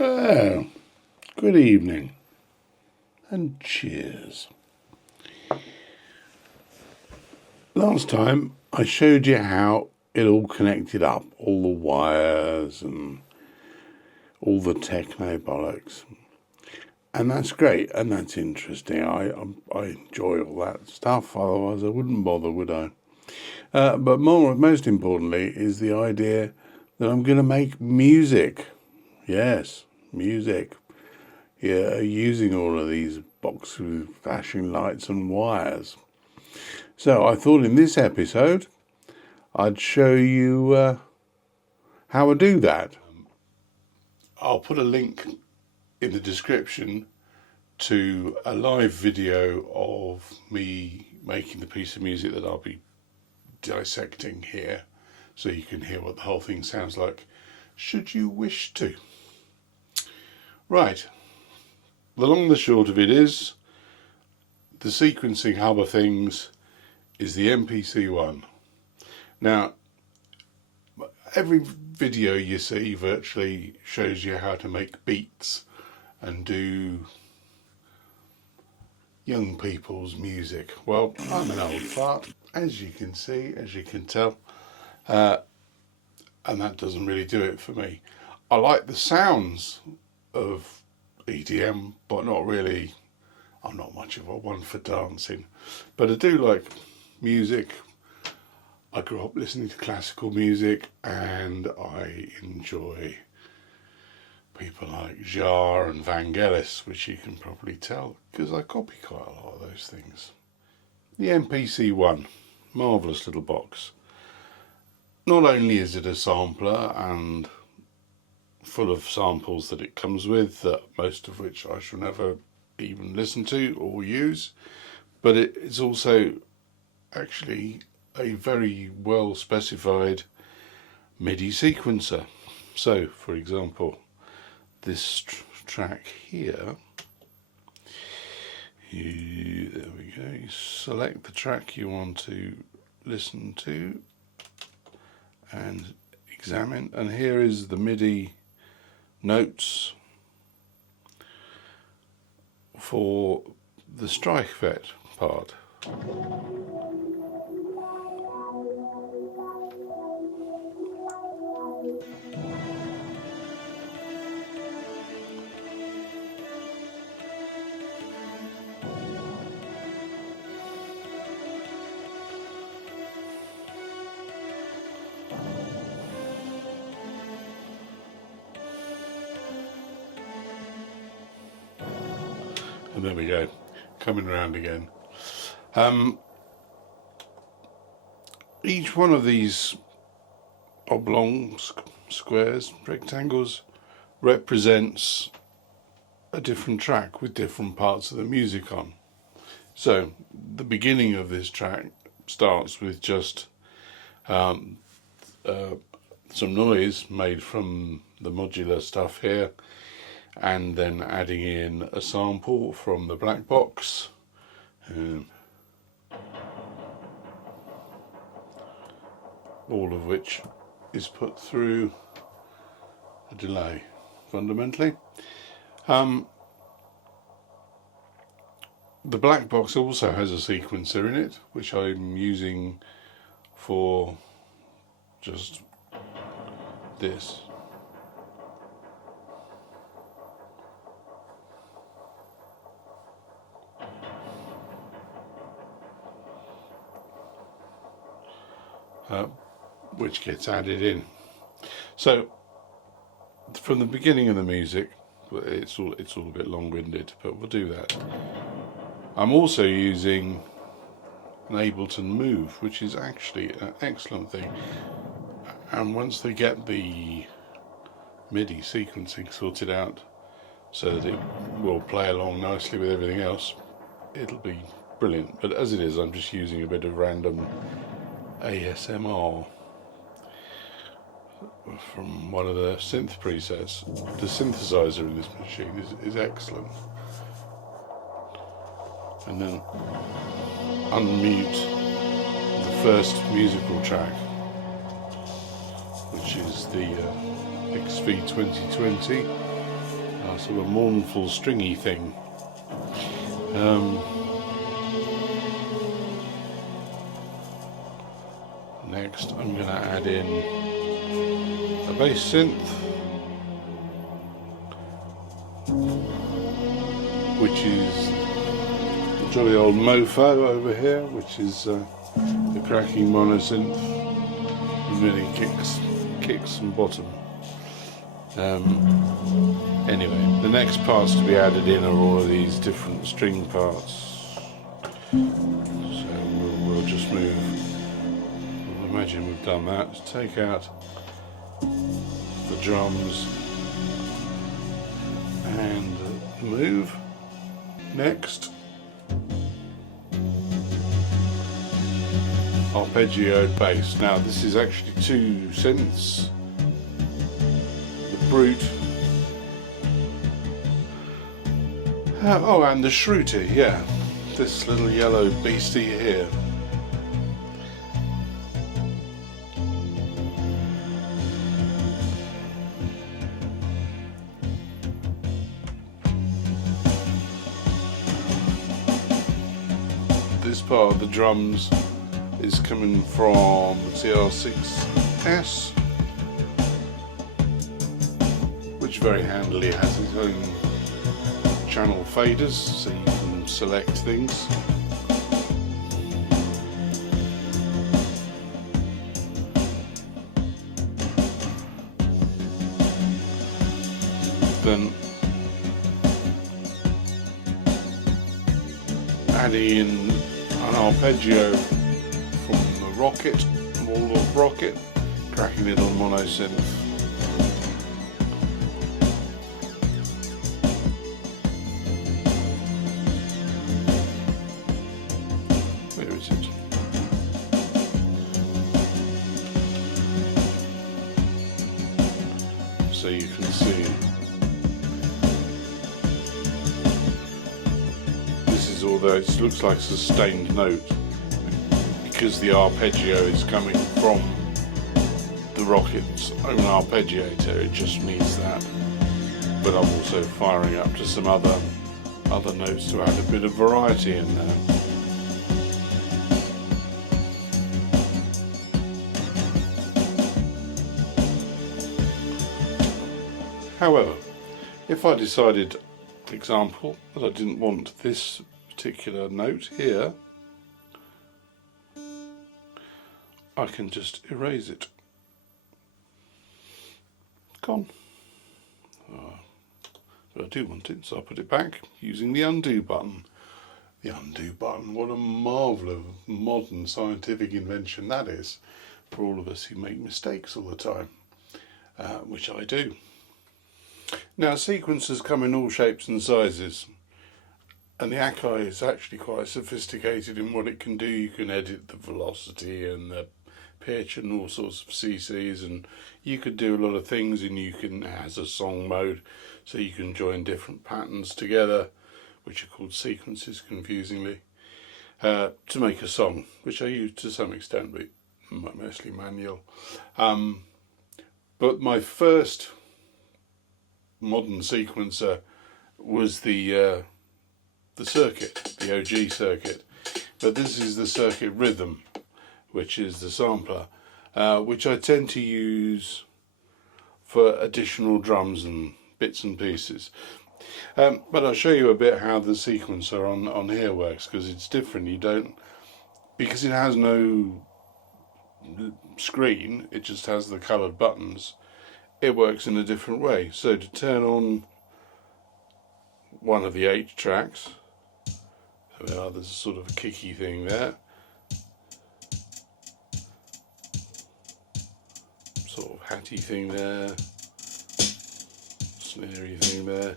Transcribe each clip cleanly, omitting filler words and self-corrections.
Oh, good evening and cheers. Last time I showed you how it all connected up, all the wires and all the techno bollocks. And that's great and that's interesting. I enjoy all that stuff, otherwise I wouldn't bother, would I? But most importantly is the idea that I'm going to make music. Yes, music. Yeah, using all of these boxes with flashing lights and wires. So I thought in this episode I'd show you how I do that. I'll put a link in the description to a live video of me making the piece of music that I'll be dissecting here, so you can hear what the whole thing sounds like, should you wish to. Right, the long and the short of it is, the sequencing hub of things is the MPC one. Now, every video you see virtually shows you how to make beats and do young people's music. Well, I'm an old fart, as you can see, as you can tell, and that doesn't really do it for me. I like the sounds of EDM, but not really. I'm not much of a one for dancing, but I do like music. I grew up listening to classical music and I enjoy people like Jar and Vangelis, which you can probably tell because I copy quite a lot of those things. The MPC one, marvellous little box. Not only is it a sampler and full of samples that it comes with, that most of which I shall never even listen to or use, but it's also actually a very well specified MIDI sequencer. So, for example, this track here, there we go, you select the track you want to listen to and examine, and here is the MIDI notes for the strike vet part. And there we go, coming around again. Each one of these oblongs, squares, rectangles represents a different track with different parts of the music on. So the beginning of this track starts with just some noise made from the modular stuff here, and then adding in a sample from the black box, all of which is put through a delay fundamentally. The black box also has a sequencer in it, which I'm using for just this. Which gets added in. So from the beginning of the music, it's all a bit long-winded, but we'll do that. I'm also using an Ableton Move, which is actually an excellent thing. And once they get the MIDI sequencing sorted out so that it will play along nicely with everything else, it'll be brilliant. But as it is, I'm just using a bit of random ASMR from one of the synth presets. The synthesizer in this machine is excellent. And then unmute the first musical track, which is the XV 2020 sort of mournful stringy thing. Next I'm going to add in a bass synth, which is the jolly old mofo over here, which is the cracking monosynth, and really kicks and bottom. Anyway, the next parts to be added in are all of these different string parts. So we'll just move. Imagine we've done that. Let's take out the drums and move. Next, arpeggio bass. Now this is actually two synths. The Brute. Oh, and the Shruti, yeah. This little yellow beastie here. This part of the drums is coming from the TR6S, which very handily has its own channel faders, so you can select things. Then adding in an arpeggio from the Rocket, Waldorf Rocket, cracking little monosynth. Where is it? So you can see although it looks like a sustained note, because the arpeggio is coming from the Rocket's own arpeggiator, it just means that. But I'm also firing up to some other notes to add a bit of variety in there. However, if I decided, for example, that I didn't want this particular note here, I can just erase it. Gone. But I do want it, so I'll put it back using the undo button. The undo button, what a marvel of modern scientific invention that is for all of us who make mistakes all the time, which I do. Now, sequencers come in all shapes and sizes, and the Akai is actually quite sophisticated in what it can do. You can edit the velocity and the pitch and all sorts of CCs, and you could do a lot of things, and you can, it has a song mode, so you can join different patterns together, which are called sequences confusingly, to make a song, which I use to some extent, but mostly manual. But my first modern sequencer was the circuit, the OG circuit, but this is the circuit rhythm, which is the sampler, which I tend to use for additional drums and bits and pieces. But I'll show you a bit how the sequencer on here works, because it's different. You don't, because it has no screen, it just has the coloured buttons. It works in a different way. So to turn on one of the 8 tracks, there's a sort of a kicky thing there, sort of hatty thing there, snarey thing there.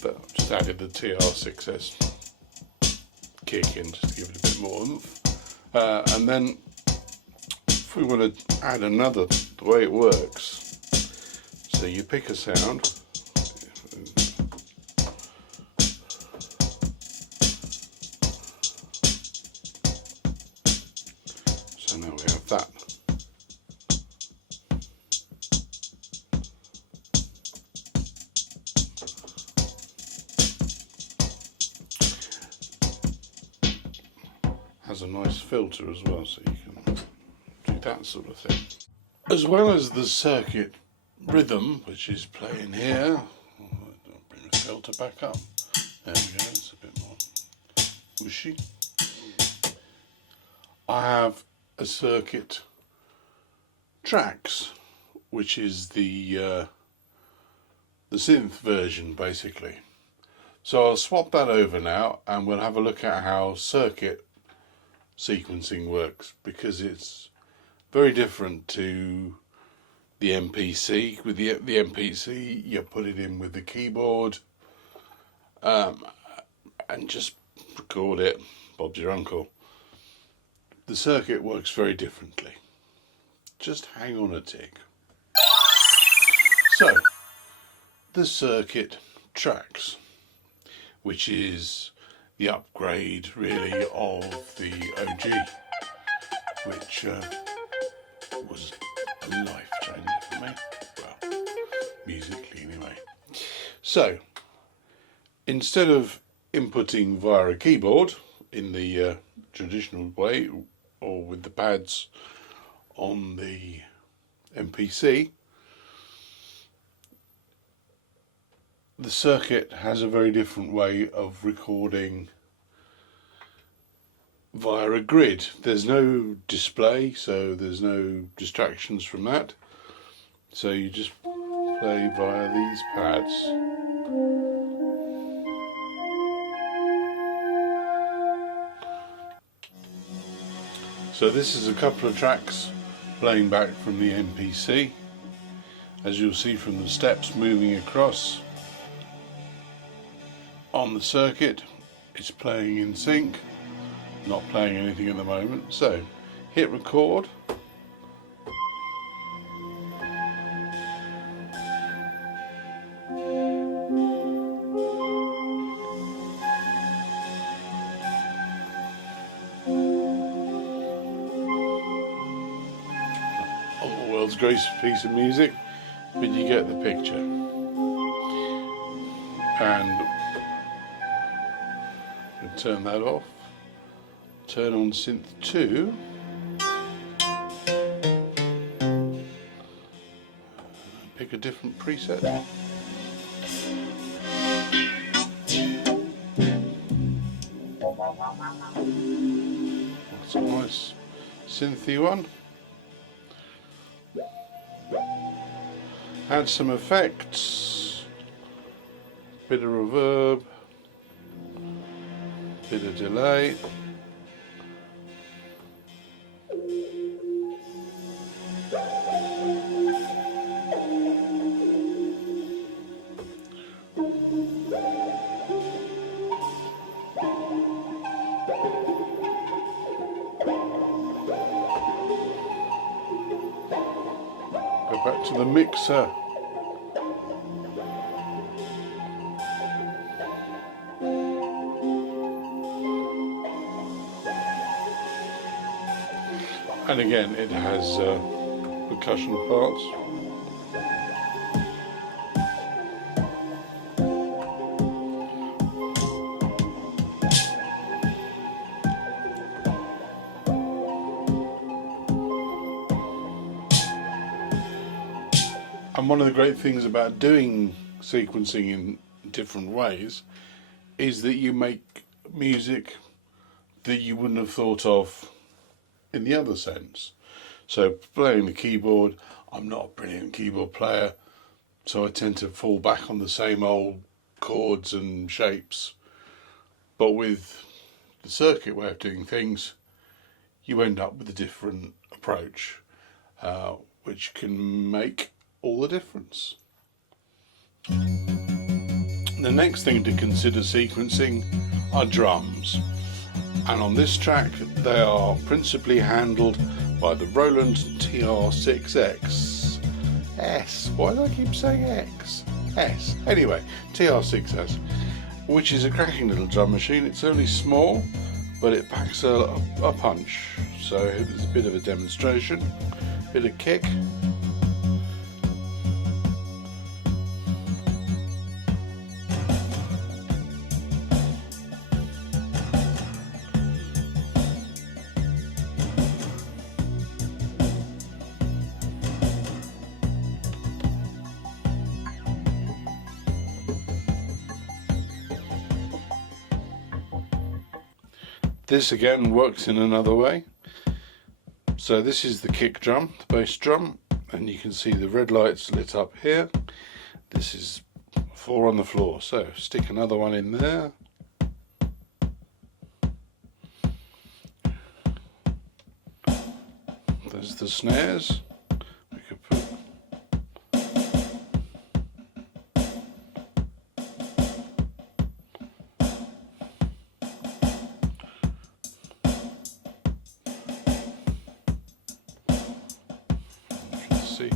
But I've just added the TR6S kick in just to give it a bit more oomph. And then if we want to add another, the way it works, so you pick a sound, so now we have that. has a nice filter as well, so you can do that sort of thing. As well as the circuit rhythm, which is playing here. I'll bring the filter back up. There we go, it's a bit more whooshy. I have a circuit tracks, which is the synth version basically. So I'll swap that over now and we'll have a look at how circuit sequencing works, because it's very different to the MPC. With the MPC, you put it in with the keyboard and just record it. Bob's your uncle. The circuit works very differently. Just hang on a tick. So, the circuit tracks, which is the upgrade really of the OG, which was a life changer for me. Well, musically anyway. So, instead of inputting via a keyboard in the traditional way, or with the pads on the MPC, the circuit has a very different way of recording via a grid. There's no display, so there's no distractions from that. So you just play via these pads. So this is a couple of tracks playing back from the MPC. As you'll see from the steps moving across on the circuit, it's playing in sync, not playing anything at the moment. So hit record. World's greatest piece of music, but you get the picture. And we'll turn that off. Turn on synth 2. Pick a different preset. That's a nice synthy one. Add some effects, bit of reverb, bit of delay. Go back to the mixer. And again, it has percussion parts. And one of the great things about doing sequencing in different ways is that you make music that you wouldn't have thought of in the other sense. So playing the keyboard, I'm not a brilliant keyboard player, so I tend to fall back on the same old chords and shapes. But with the circuit way of doing things, you end up with a different approach, which can make all the difference. The next thing to consider sequencing are drums. And on this track, they are principally handled by the Roland TR6X S. Why do I keep saying X? S. Anyway, TR6S, which is a cracking little drum machine. It's only small, but it packs a punch. So it's a bit of a demonstration, bit of kick. This again works in another way. So this is the kick drum, the bass drum, and you can see the red lights lit up here. This is 4 on the floor, so stick another one in there. There's the snares. We could put see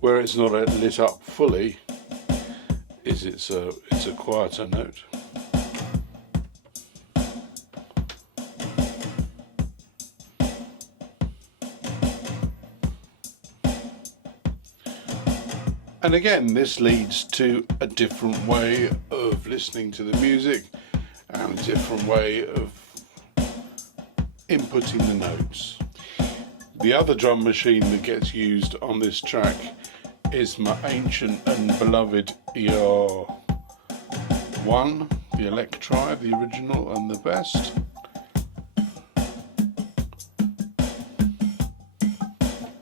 where it's not lit up fully is it's a quieter note. And again, this leads to a different way of listening to the music and a different way of inputting the notes. The other drum machine that gets used on this track is my ancient and beloved ER1, the Electrive, the original and the best.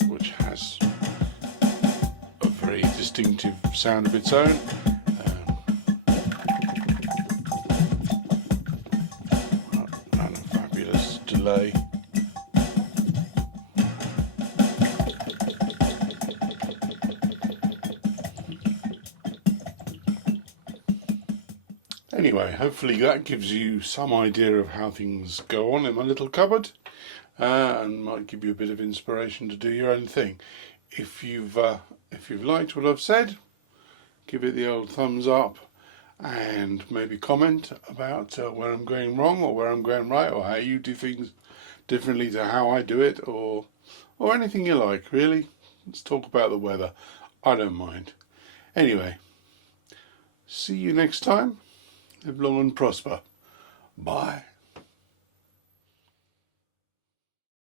Which has a very distinctive sound of its own. And a fabulous delay. Anyway, hopefully that gives you some idea of how things go on in my little cupboard, and might give you a bit of inspiration to do your own thing. If you've liked what I've said, give it the old thumbs up, and maybe comment about where I'm going wrong or where I'm going right, or how you do things differently to how I do it, or anything you like. Really, let's talk about the weather. I don't mind. Anyway, see you next time. Live long and prosper. Bye.